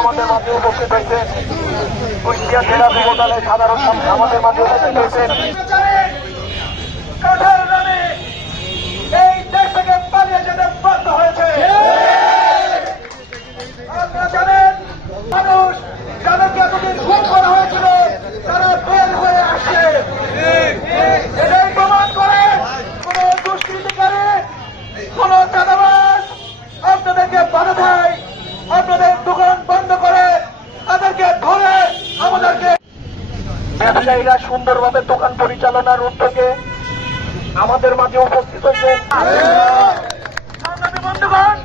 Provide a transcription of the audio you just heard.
আমাদের মাঝে উপস্থিত হয়েছেন কুষ্টিয়া জেলা যুবদলের সাধারণ সম্পাদক আমাদের মাঝে উপস্থিত হয়েছেন। এই দেশ থেকে পালিয়ে যেতে বাধ্য হয়েছে। আপনারা জানেন, মানুষ যাদেরকে এতদিন খুন করা হয়েছিল তারা বের হয়ে আসছে। এটাই প্রমাণ করে কোন দুষ্কৃতিকারী, কোন চাঁদাবাজ আপনাদেরকে বাধা দেয়, আপনাদের দোকান বন্ধ করে তাদেরকে ধরে আমাদেরকে ব্যবসায়ীরা সুন্দরভাবে দোকান পরিচালনার উদ্যোগে আমাদের মাঝে উপস্থিত হয়েছে। বন্ধুগণ,